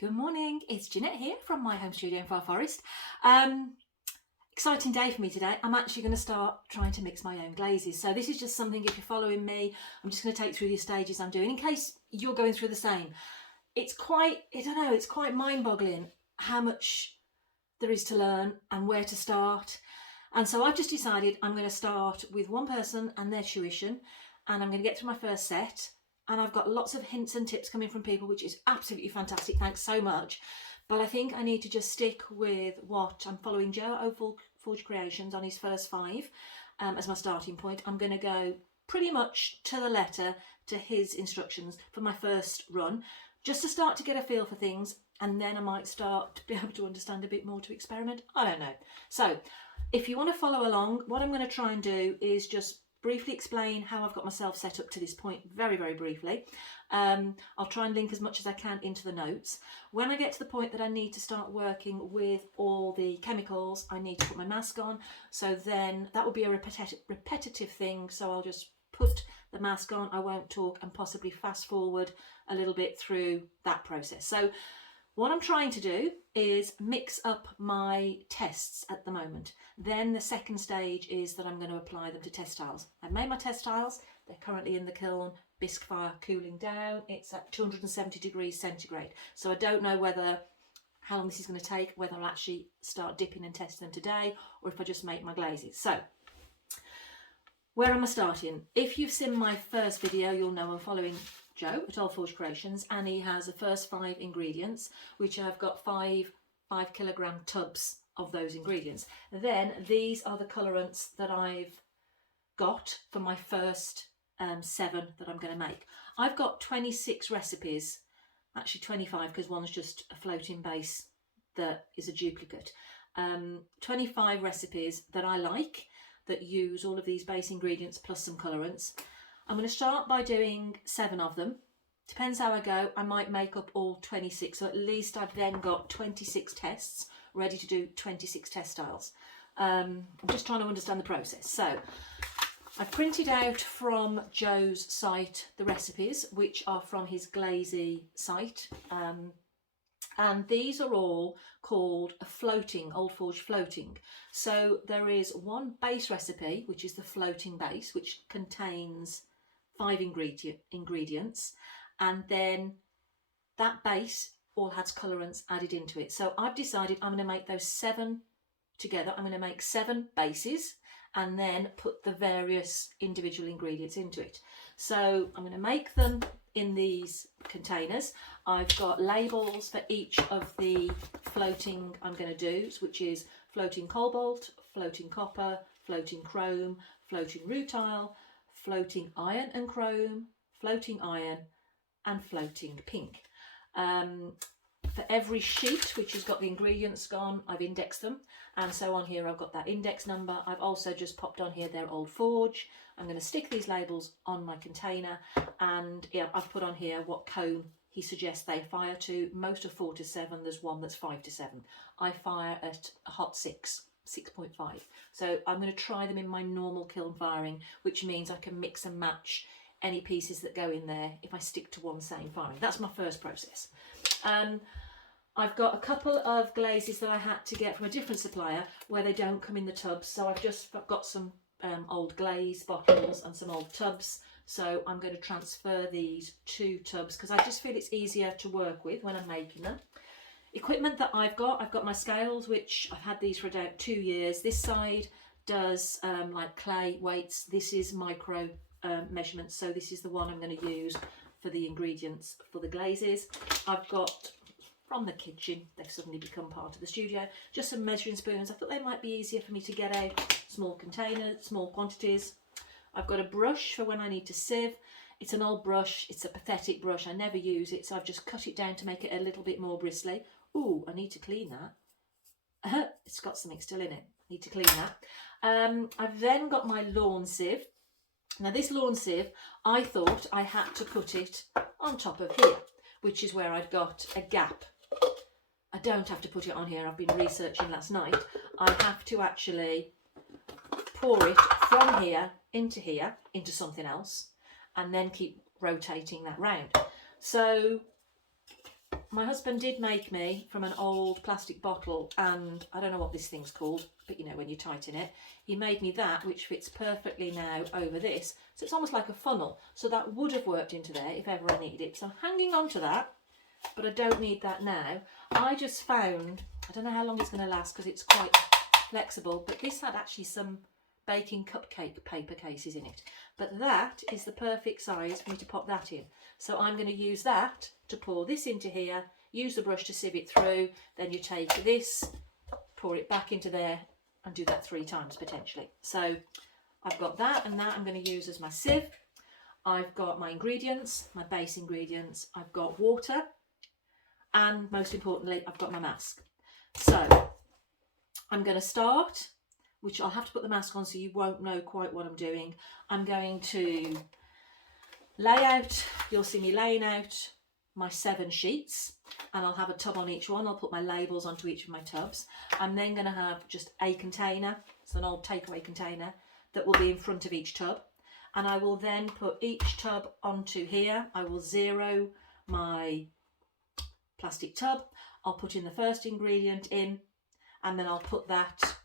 Good morning, it's Jeanette here from my home studio in Far Forest. Exciting day for me today. I'm actually going to start trying to mix my own glazes. So this is just something, if you're following me, I'm just going to take through the stages I'm doing in case you're going through the same. It's quite mind-boggling how much there is to learn and where to start. And so I've just decided I'm going to start with one person and their tuition, and I'm going to get through my first set. And I've got lots of hints and tips coming from people, which is absolutely fantastic. Thanks so much. But I think I need to just stick with what I'm following Joe at Forge Creations on his first 5 as my starting point. I'm going to go pretty much to the letter to his instructions for my first run, just to start to get a feel for things. And then I might start to be able to understand a bit more, to experiment. I don't know. So if you want to follow along, what I'm going to try and do is just briefly explain how I've got myself set up to this point, very briefly. I'll try and link as much as I can into the notes. When I get to the point that I need to start working with all the chemicals, I need to put my mask on. So then that will be a repetitive thing. So I'll just put the mask on, I won't talk, and possibly fast forward a little bit through that process. So what I'm trying to do is mix up my tests at the moment. Then the second stage is that I'm going to apply them to test tiles. I've made my test tiles. They're currently in the kiln, bisque fire cooling down. It's at 270 degrees centigrade. So I don't know how long this is going to take, whether I'll actually start dipping and testing them today, or if I just make my glazes. So where am I starting? If you've seen my first video, you'll know I'm following Joe at Forge Creations, and he has the first 5 ingredients, which I've got 5 kilogram tubs of those ingredients. Then these are the colorants that I've got for my first 7 that I'm going to make. I've got 26 recipes, actually 25 because one's just a floating base that is a duplicate. 25 recipes that I like that use all of these base ingredients plus some colorants. I'm going to start by doing 7 of them. Depends how I go, I might make up all 26, so at least I've then got 26 tests ready to do 26 test tiles. I'm just trying to understand the process. So I've printed out from Joe's site the recipes, which are from his Glaze site. And these are all called a floating, Old Forge floating. So there is one base recipe, which is the floating base, which contains 5 ingredients, and then that base all has colorants added into it. So I've decided I'm going to make those 7 together. I'm going to make 7 bases and then put the various individual ingredients into it. So I'm going to make them in these containers. I've got labels for each of the floating I'm going to do, which is floating cobalt, floating copper, floating chrome, floating rutile, floating iron and chrome, floating iron, and floating pink. For every sheet which has got the ingredients gone, I've indexed them, and so on here I've got that index number. I've also just popped on here their Old Forge. I'm going to stick these labels on my container, and yeah, I've put on here what cone he suggests they fire to. Most are 4 to 7, there's one that's 5 to 7. I fire at a hot 6.5. So I'm going to try them in my normal kiln firing, which means I can mix and match any pieces that go in there if I stick to one same firing. That's my first process. I've got a couple of glazes that I had to get from a different supplier where they don't come in the tubs. So I've just got some old glaze bottles and some old tubs. So I'm going to transfer these 2 tubs because I just feel it's easier to work with when I'm making them. Equipment that I've got my scales, which I've had these for about 2 years. This side does like clay weights. This is micro measurements, so this is the one I'm going to use for the ingredients for the glazes. I've got from the kitchen, they've suddenly become part of the studio, just some measuring spoons. I thought they might be easier for me to get out small containers, small quantities. I've got a brush for when I need to sieve. It's an old brush, it's a pathetic brush, I never use it, so I've just cut it down to make it a little bit more bristly. Ooh, I need to clean that. It's got something still in it, need to clean that. I've then got my lawn sieve. Now this lawn sieve, I thought I had to put it on top of here, which is where I'd got a gap. I don't have to put it on here, I've been researching last night. I have to actually pour it from here, into something else, and then keep rotating that round. So my husband did make me from an old plastic bottle, and I don't know what this thing's called, but you know, when you tighten it, he made me that, which fits perfectly now over this. So it's almost like a funnel. So that would have worked into there if ever I needed it. So I'm hanging on to that, but I don't need that now. I just found, I don't know how long it's going to last because it's quite flexible, but this had actually some baking cupcake paper cases in it. But that is the perfect size for me to pop that in. So I'm going to use that to pour this into here, use the brush to sieve it through, then you take this, pour it back into there and do that 3 times potentially. So I've got that, and that I'm going to use as my sieve. I've got my ingredients, my base ingredients, I've got water, and most importantly, I've got my mask. So I'm going to start, which I'll have to put the mask on so you won't know quite what I'm doing. I'm going to lay out, you'll see me laying out my 7 sheets, and I'll have a tub on each one. I'll put my labels onto each of my tubs. I'm then going to have just a container, it's an old takeaway container, that will be in front of each tub. And I will then put each tub onto here. I will zero my plastic tub. I'll put in the first ingredient in, and then I'll put that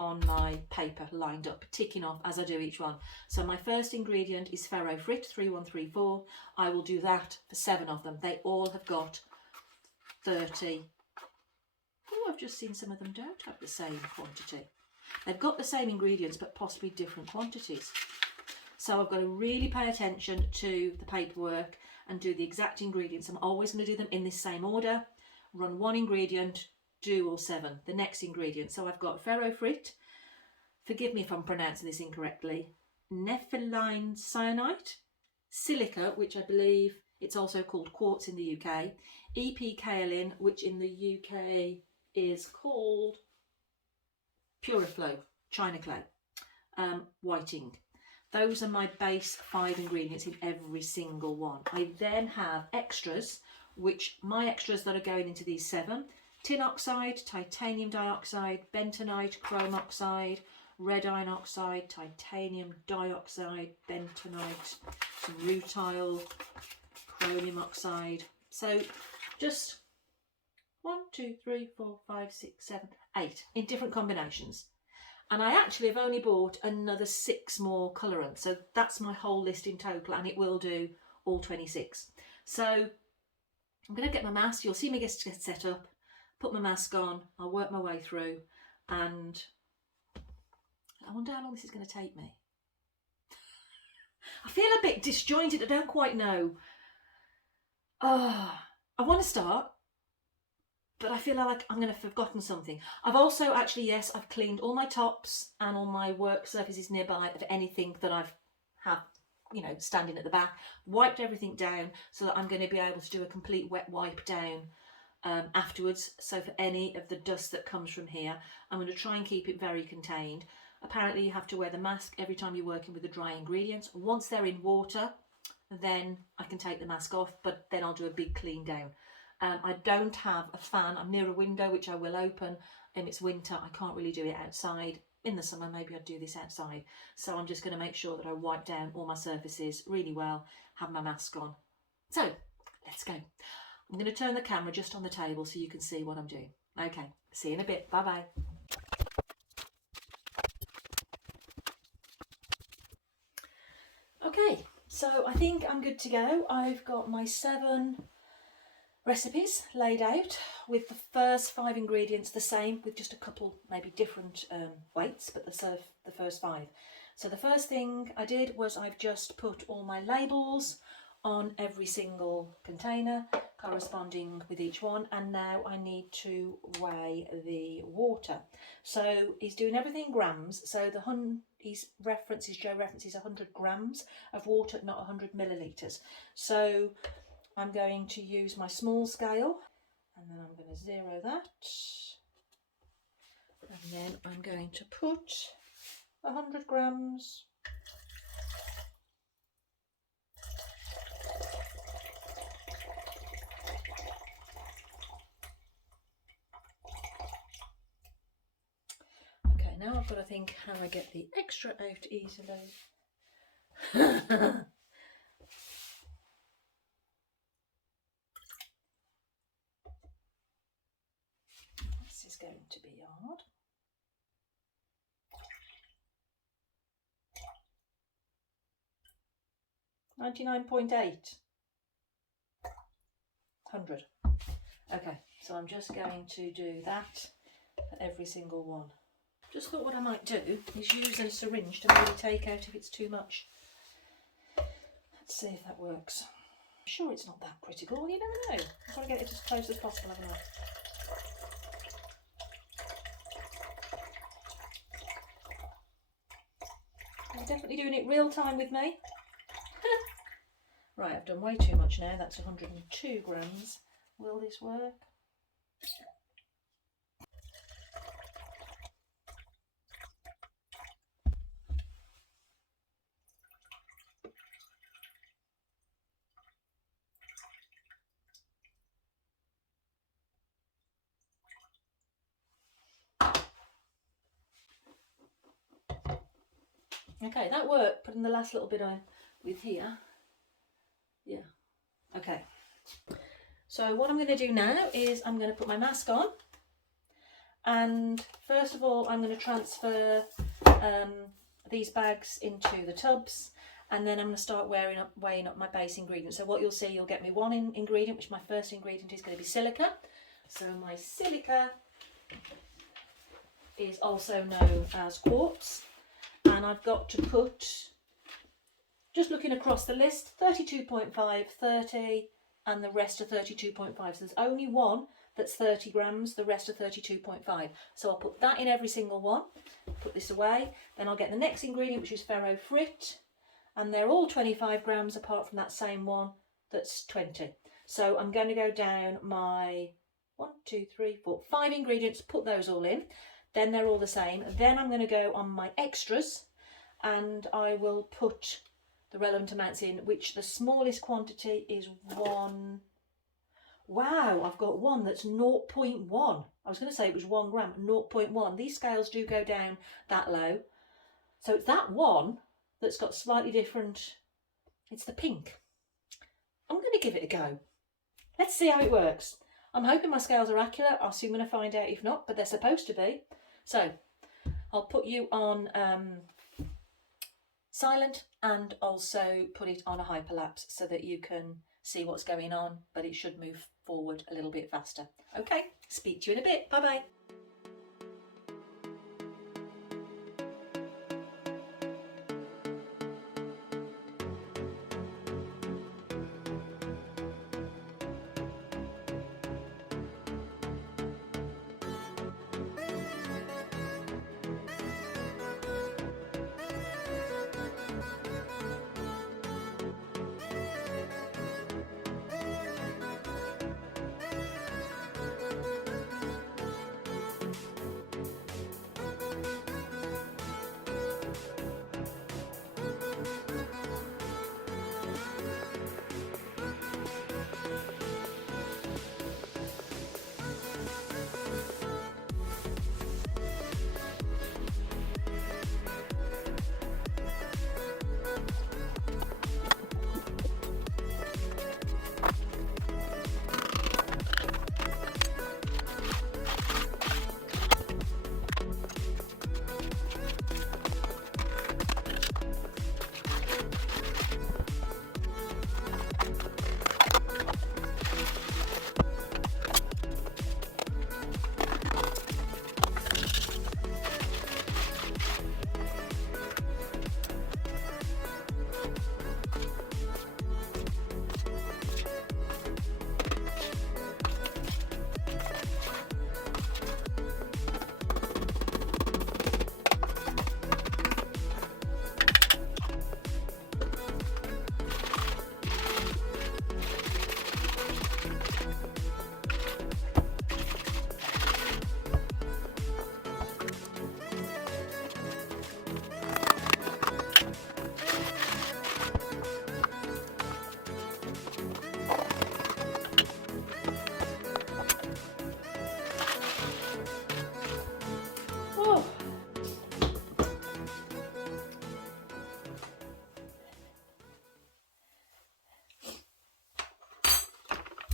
on my paper lined up, ticking off as I do each one. So my first ingredient is Ferro Frit 3134. I will do that for 7 of them. They all have got 30. Oh, I've just seen some of them don't have the same quantity. They've got the same ingredients but possibly different quantities. So I've got to really pay attention to the paperwork and do the exact ingredients. I'm always going to do them in this same order. Run 1 ingredient, do all 7. The next ingredient. So I've got Ferro Frit, forgive me if I'm pronouncing this incorrectly, nepheline cyanide, silica, which I believe it's also called quartz in the UK, EP kaolin, which in the UK is called Puriflow, China clay, whiting. Those are my base 5 ingredients in every single one. I then have extras, which my extras that are going into these 7, tin oxide, titanium dioxide, bentonite, chrome oxide, red iron oxide, titanium dioxide, bentonite, rutile, chromium oxide. So just 1, 2, 3, 4, 5, 6, 7, 8 in different combinations. And I actually have only bought another 6 more colourants. So that's my whole list in total, and it will do all 26. So I'm going to get my mask. You'll see me get set up, put my mask on, I'll work my way through, and I wonder how long this is going to take me. I feel a bit disjointed, I don't quite know. I want to start, but I feel like I'm going to have forgotten something. I've also actually, yes, I've cleaned all my tops and all my work surfaces nearby of anything that I've had, you know, standing at the back. Wiped everything down so that I'm going to be able to do a complete wet wipe down afterwards. So for any of the dust that comes from here, I'm going to try and keep it very contained. Apparently you have to wear the mask every time you're working with the dry ingredients. Once they're in water, then I can take the mask off, but then I'll do a big clean down. I don't have a fan. I'm near a window, which I will open. It's winter, I can't really do it outside. In the summer, maybe I'd do this outside. So I'm just going to make sure that I wipe down all my surfaces really well, have my mask on. So let's go. I'm going to turn the camera just on the table so you can see what I'm doing. Okay, see you in a bit. Bye-bye. Okay, so I think I'm good to go. I've got my 7 recipes laid out with the first 5 ingredients the same, with just a couple maybe different weights, but the first 5. So the first thing I did was I've just put all my labels on every single container corresponding with each one, and now I need to weigh the water. So he's doing everything in grams, so Joe references 100 grams of water, not 100 millilitres. So I'm going to use my small scale, and then I'm going to zero that, and then I'm going to put 100 grams . Okay, now I've got to think how I get the extra out easily. is going to be hard. $99.8. 100. Okay, so I'm just going to do that for every single one. Just thought what I might do is use a syringe to maybe take out if it's too much. Let's see if that works. I'm sure it's not that critical, you never know. I've got to get it as close as possible, haven't I? I'm definitely doing it real time with me. Right, I've done way too much now. That's 102 grams. Will this work? Okay, that worked. Putting the last little bit on with here. Yeah. Okay. So what I'm going to do now is I'm going to put my mask on. And first of all, I'm going to transfer these bags into the tubs. And then I'm going to start weighing up my base ingredients. So what you'll see, you'll get me one ingredient, which my first ingredient is going to be silica. So my silica is also known as quartz. And I've got to put, just looking across the list, 32.5, 30, and the rest are 32.5. So there's only one that's 30 grams, the rest are 32.5. So I'll put that in every single one, put this away. Then I'll get the next ingredient, which is ferrofrit, and they're all 25 grams apart from that same one that's 20. So I'm going to go down my 5 ingredients, put those all in. Then they're all the same. Then I'm going to go on my extras and I will put the relevant amounts in, which the smallest quantity is 1. Wow, I've got one that's 0.1. I was going to say it was 1 gram, 0.1. These scales do go down that low. So it's that one that's got slightly different. It's the pink. I'm going to give it a go. Let's see how it works. I'm hoping my scales are accurate. I'll soon going to find out if not, but they're supposed to be. So I'll put you on silent and also put it on a hyperlapse so that you can see what's going on, but it should move forward a little bit faster. Okay, speak to you in a bit. Bye bye.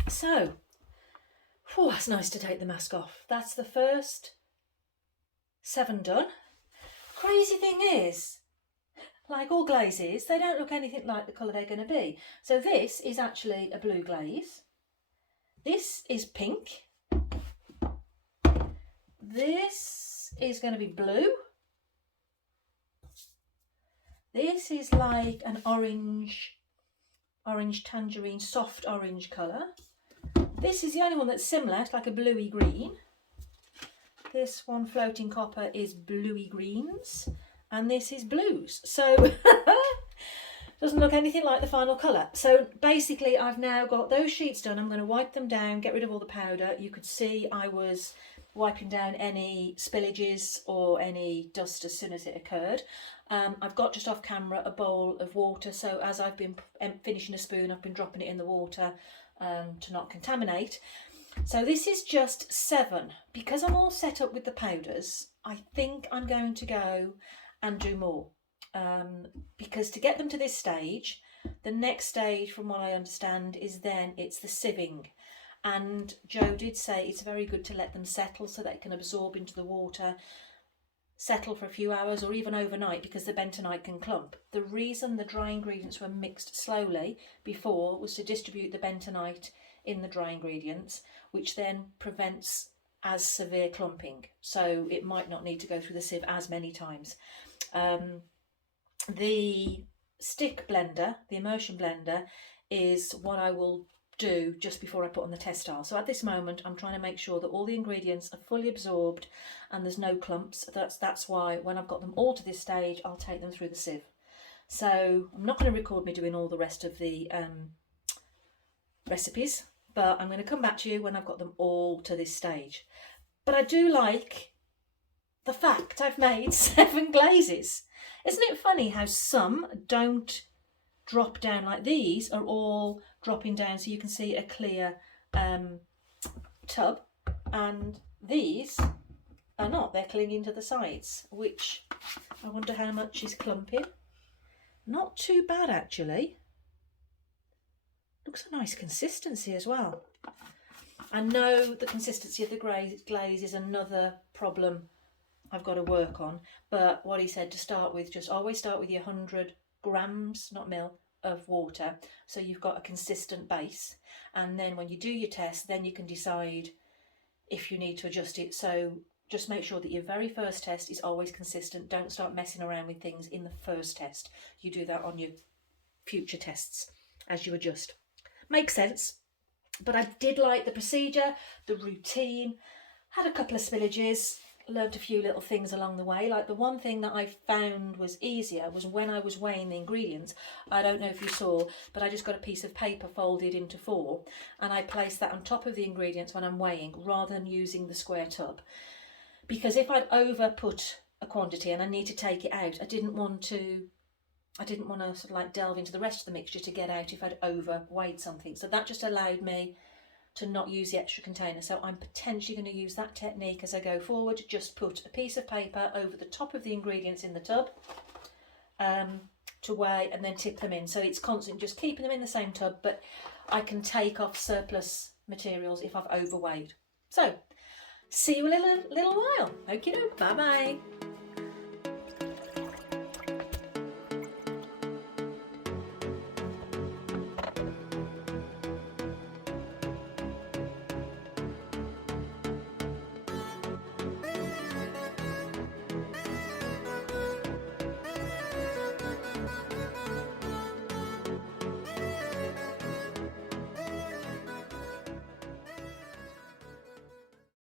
So, Oh, it's nice to take the mask off. That's the first 7 done. Crazy thing is, like all glazes, they don't look anything like the colour they're going to be. So this is actually a blue glaze. This is pink. This is going to be blue. This is like an orange tangerine, soft orange colour. This is the only one that's similar, it's like a bluey green. This one, floating copper, is bluey greens. And this is blues. So doesn't look anything like the final colour. So basically I've now got those sheets done. I'm going to wipe them down, get rid of all the powder. You could see I was wiping down any spillages or any dust as soon as it occurred. I've got just off camera a bowl of water, so as I've been finishing a spoon, I've been dropping it in the water to not contaminate. So this is just 7. Because I'm all set up with the powders, I think I'm going to go and do more. Because to get them to this stage, the next stage from what I understand is then it's the sieving. And Joe did say it's very good to let them settle so they can absorb into the water, settle for a few hours or even overnight, because the bentonite can clump. The reason the dry ingredients were mixed slowly before was to distribute the bentonite in the dry ingredients, which then prevents as severe clumping. So it might not need to go through the sieve as many times. The stick blender, the immersion blender, is what I will do just before I put on the test-tile. So at this moment I'm trying to make sure that all the ingredients are fully absorbed and there's no clumps. That's why when I've got them all to this stage, I'll take them through the sieve. So I'm not going to record me doing all the rest of the recipes, but I'm going to come back to you when I've got them all to this stage. But I do like the fact I've made 7 glazes. Isn't it funny how some don't drop down? Like these are all dropping down, so you can see a clear tub, and these are not. They're clinging to the sides, which I wonder how much is clumping. Not too bad actually. Looks a nice consistency as well. I know the consistency of the glaze is another problem I've got to work on, but what he said to start with, just always start with your 100 grams, not mil, of water, so you've got a consistent base, and then when you do your test, then you can decide if you need to adjust it. So just make sure that your very first test is always consistent. Don't start messing around with things in the first test. You do that on your future tests as you adjust. Makes sense. But I did like the procedure, the routine. Had a couple of spillages, learned a few little things along the way. Like the one thing that I found was easier was when I was weighing the ingredients. I don't know if you saw, but I just got a piece of paper folded into 4 and I placed that on top of the ingredients when I'm weighing, rather than using the square tub. Because if I'd over put a quantity and I need to take it out, I didn't want to sort of like delve into the rest of the mixture to get out if I'd overweighed something. So that just allowed me to not use the extra container. So I'm potentially going to use that technique as I go forward. Just put a piece of paper over the top of the ingredients in the tub to weigh, and then tip them in. So it's constant, just keeping them in the same tub, but I can take off surplus materials if I've overweighed. So see you in a little while. Okie doke, bye bye.